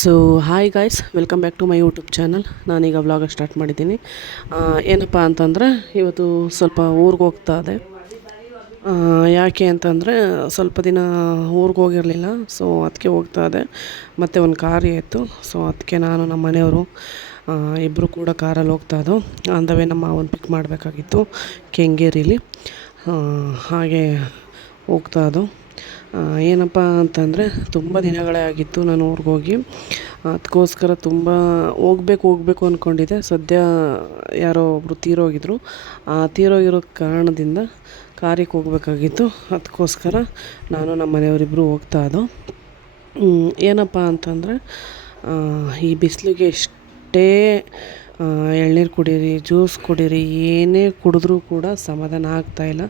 So hi guys, welcome back to my YouTube channel. ನಾನೀಗ vlog start ಮಾಡಿದ್ದೀನಿ. ಏನಪ್ಪ ಅಂತಂದರೆ ಇವತ್ತು ಸ್ವಲ್ಪ ಊರಿಗೆ ಹೋಗ್ತಾ ಇದೆ. ಯಾಕೆ ಅಂತಂದರೆ ಸ್ವಲ್ಪ ದಿನ ಊರಿಗೆ ಹೋಗಿರಲಿಲ್ಲ, ಸೊ ಅದಕ್ಕೆ ಹೋಗ್ತಾ ಇದೆ. ಮತ್ತು ಒಂದು ಕಾರ್ಯ ಇತ್ತು, ಸೊ ಅದಕ್ಕೆ ನಾನು ನಮ್ಮ ಮನೆಯವರು ಇಬ್ಬರು ಕೂಡ ಕಾರಲ್ಲಿ ಹೋಗ್ತಾ ಇದ್ದೋ. ಅಂದವೇ ನಮ್ಮ ಮಾವನ ಪಿಕ್ ಮಾಡಬೇಕಾಗಿತ್ತು ಕೆಂಗೇರಿಲಿ. ಹಾಗೆ ಹೋಗ್ತಾ ಇದ್ದೋ. ಏನಪ್ಪ ಅಂತಂದರೆ ತುಂಬ ದಿನಗಳೇ ಆಗಿತ್ತು ನಾನು ಊರಿಗೆ ಹೋಗಿ. ಅದಕ್ಕೋಸ್ಕರ ತುಂಬ ಹೋಗ್ಬೇಕು ಅಂದ್ಕೊಂಡಿದ್ದೆ. ಸದ್ಯ ಯಾರೋ ಒಬ್ಬರು ತೀರೋಗಿದ್ರು. ತೀರೋಗಿರೋ ಕಾರಣದಿಂದ ಕಾರ್ಯಕ್ಕೆ ಹೋಗ್ಬೇಕಾಗಿತ್ತು. ಅದಕ್ಕೋಸ್ಕರ ನಾನು ನಮ್ಮ ಮನೆಯವರಿಬ್ಬರು ಹೋಗ್ತಾ ಇದ್ದೋ. ಏನಪ್ಪ ಅಂತಂದರೆ ಈ ಬಿಸಿಲಿಗೆ ಎಷ್ಟೇ ಎಳ್ನೀರು ಕುಡೀರಿ, ಜ್ಯೂಸ್ ಕುಡೀರಿ, ಏನೇ ಕುಡಿದ್ರೂ ಕೂಡ ಸಮಾಧಾನ ಆಗ್ತಾಯಿಲ್ಲ.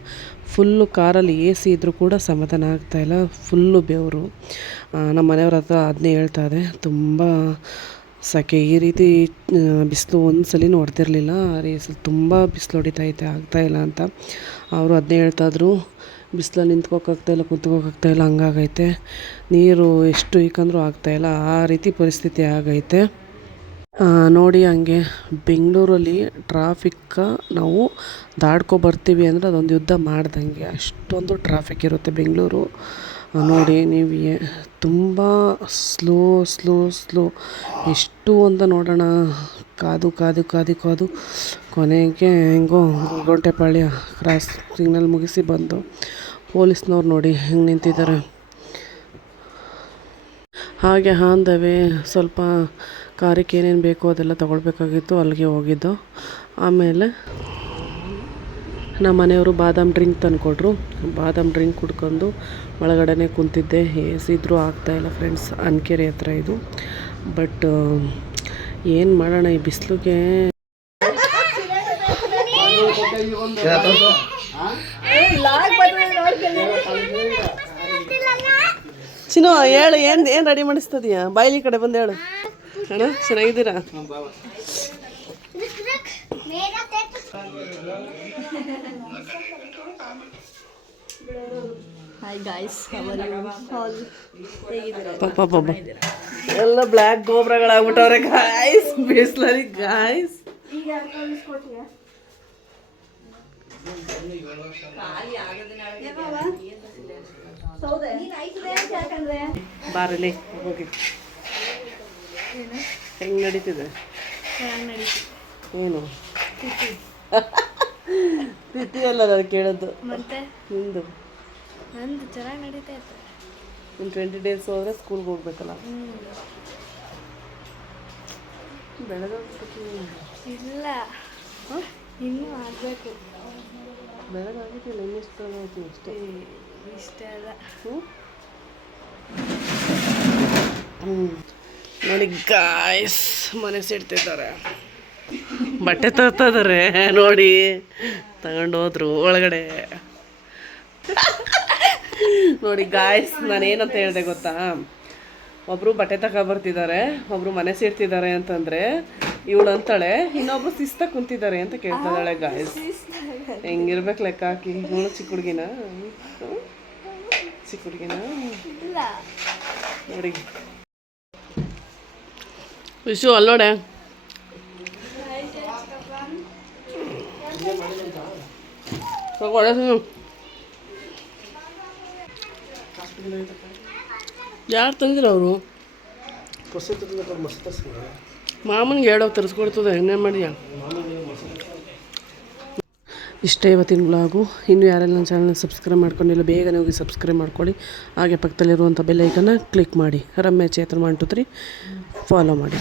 ಫುಲ್ಲು ಕಾರಲ್ಲಿ ಎ ಸಿ ಇದ್ದರೂ ಕೂಡ ಸಮಾಧಾನ ಆಗ್ತಾಯಿಲ್ಲ. ಫುಲ್ಲು ಬೆವರು. ನಮ್ಮ ಮನೆಯವ್ರ ಹತ್ರ ಅದನ್ನೇ ಹೇಳ್ತಾ ಇದೆ, ತುಂಬ ಸೆಕೆ, ಈ ರೀತಿ ಬಿಸಿಲು ಒಂದು ಸಲ ಹೊಡೆದಿರಲಿಲ್ಲ, ತುಂಬ ಬಿಸಿಲು ಹೊಡಿತೈತೆ, ಆಗ್ತಾಯಿಲ್ಲ ಅಂತ ಅವರು ಅದನ್ನೇ ಹೇಳ್ತಾಯಿದ್ರು. ಬಿಸಿಲಲ್ಲಿ ನಿಂತ್ಕೋಕ್ಕಾಗ್ತಾಯಿಲ್ಲ, ಕುಂತ್ಕೋಕ್ಕಾಗ್ತಾಯಿಲ್ಲ, ಹಂಗಾಗೈತೆ. ನೀರು ಎಷ್ಟು ಇಕ್ಕಂದ್ರೂ ಆಗ್ತಾಯಿಲ್ಲ, ಆ ರೀತಿ ಪರಿಸ್ಥಿತಿ ಆಗೈತೆ. ನೋಡಿ, ಹಂಗೆ ಬೆಂಗಳೂರಲ್ಲಿ ಟ್ರಾಫಿಕ್ಕ ನಾವು ದಾಟ್ಕೊಬರ್ತೀವಿ ಅಂದರೆ ಅದೊಂದು ಯುದ್ಧ ಮಾಡ್ದಂಗೆ, ಅಷ್ಟೊಂದು ಟ್ರಾಫಿಕ್ ಇರುತ್ತೆ ಬೆಂಗಳೂರು. ನೋಡಿ ನೀವು ತುಂಬ ಸ್ಲೋ ಎಷ್ಟು ಅಂತ ನೋಡೋಣ. ಕಾದು ಕೊನೆಗೆ ಹೆಂಗೋ ಗೊಂಟೆಪಾಳ್ಯ ಕ್ರಾಸ್ ಸಿಗ್ನಲ್ ಮುಗಿಸಿ ಬಂದು ಪೊಲೀಸ್ನವ್ರು ನೋಡಿ ಹೆಂಗೆ ನಿಂತಿದ್ದಾರೆ. ಹಾಗೆ ಹಾಂದವೇ ಸ್ವಲ್ಪ ಕಾರ್ಯಕ್ಕೆ ಏನೇನು ಬೇಕೋ ಅದೆಲ್ಲ ತೊಗೊಳ್ಬೇಕಾಗಿತ್ತು, ಅಲ್ಲಿಗೆ ಹೋಗಿದ್ದು. ಆಮೇಲೆ ನಮ್ಮ ಮನೆಯವರು ಬಾದಾಮ್ ಡ್ರಿಂಕ್ ತಂದುಕೊಟ್ರು. ಬಾದಾಮ್ ಡ್ರಿಂಕ್ ಕುಡ್ಕೊಂಡು ಒಳಗಡೆ ಕುಂತಿದ್ದೆ. ಎ ಸಿ ಇದ್ರೂ ಆಗ್ತಾಯಿಲ್ಲ ಫ್ರೆಂಡ್ಸ್. ಅನ್ಕೆರೆ ಹತ್ರ ಇದು. ಬಟ್ ಏನು ಮಾಡೋಣ, ಈ ಬಿಸಿಲಿಗೆ ಚಿನ್ನು ಹೇಳು, ಏನು ರೆಡಿ ಮಾಡಿಸ್ತದೀಯಾ? ಬಾಯ್ಲಿ ಕಡೆ ಬಂದು ಹೇಳು. ಅಣ್ಣ ಚೆನ್ನಾಗಿದ್ದೀರಾ? ಪಾಪ ಎಲ್ಲ ಬ್ಲ್ಯಾಕ್ ಗೋಬ್ರಗಳಾಗ್ಬಿಟ್ಟವ್ರೆ ಗಾಯ್ಸ್, ಬಿಸ್ಲಲ್ಲಿ ಗಾಯ್ಸ್. ಬಾರಲಿ ಹೋಗಿ. ಹೆಂಗೆ ನಡೀತಿದೆ? ಏನು ತಿಥಿ ಅಲ್ಲ ನಾನು ಕೇಳೋದು. ಮತ್ತೆ ನಿಂದು ನಂದು ಚೆನ್ನಾಗಿ ನಡೀತಾ ಇತ್ತು. ಇನ್ನು 20 days ಹೋದರೆ ಸ್ಕೂಲ್ಗೆ ಹೋಗ್ಬೇಕಲ್ಲ. ಬೆಳಗಾಗ್ಬಿಟ್ಟು ಇಲ್ಲ, ಇನ್ನೂ ಆಗಬೇಕು. ಬೆಳಗಾಗಿದ್ದಿಲ್ಲ, ಇನ್ನೆಷ್ಟು ಆಯ್ತು ಅಷ್ಟೇ. ಇಷ್ಟ ಅಲ್ಲ. ನೋಡಿ ಗಾಯ್ಸ್, ಮನೆ ಸಿಡ್ತಿದ್ದಾರೆ, ಬಟ್ಟೆ ತರ್ತಿದ್ದಾರೆ ನೋಡಿ. ತಗೊಂಡು ಹೋದ್ರು ಒಳಗಡೆ. ನೋಡಿ ಗಾಯ್ಸ್, ನಾನೇನಂತ ಹೇಳಿದೆ ಗೊತ್ತಾ? ಒಬ್ಬರು ಬಟ್ಟೆ ತಗೊಬರ್ತಿದ್ದಾರೆ, ಒಬ್ಬರು ಮನೆ ಸೇರ್ತಿದ್ದಾರೆ ಅಂತಂದರೆ ಇವಳು ಅಂತಾಳೆ, ಇನ್ನೊಬ್ರು ಶಿಸ್ತ ಕುಂತಿದ್ದಾರೆ ಅಂತ ಕೇಳ್ತಿದ್ದಾಳೆ. ಗಾಯ್ಸ್ ಹೆಂಗಿರ್ಬೇಕು ಲೆಕ್ಕ ಹಾಕಿ. ಇವಳು ಚಿಕ್ಕ ಹುಡುಗಿನ ನೋಡಿ. ವಿಶು ಅಲ್ಲೋಡೆ. ಯಾರು ತಂದಿರ ಅವರು? ಮಾಮನಿಗೆ ಹೇಳೋಗಿ ತರಿಸ್ಕೊಡ್ತದೆ, ಹೆಂಗೆ ಮಾಡಿಯಾ? ಇಷ್ಟೇ ಇವತ್ತಿನ ವ್ಲಾಗು. ಇನ್ನೂ ಯಾರೆಲ್ಲ ನನ್ನ ಚಾನಲ್ನ ಸಬ್ಸ್ಕ್ರೈಬ್ ಮಾಡ್ಕೊಂಡಿಲ್ಲ, ಬೇಗನೆ ಹೋಗಿ ಸಬ್ಸ್ಕ್ರೈಬ್ ಮಾಡ್ಕೊಳ್ಳಿ. ಹಾಗೆ ಪಕ್ಕದಲ್ಲಿರುವಂಥ ಬೆಲ್ ಐಕನ್ನ ಕ್ಲಿಕ್ ಮಾಡಿ. ರಮ್ಯ ಚೇತನ್ 1 2 3 ಫಾಲೋ ಮಾಡಿ.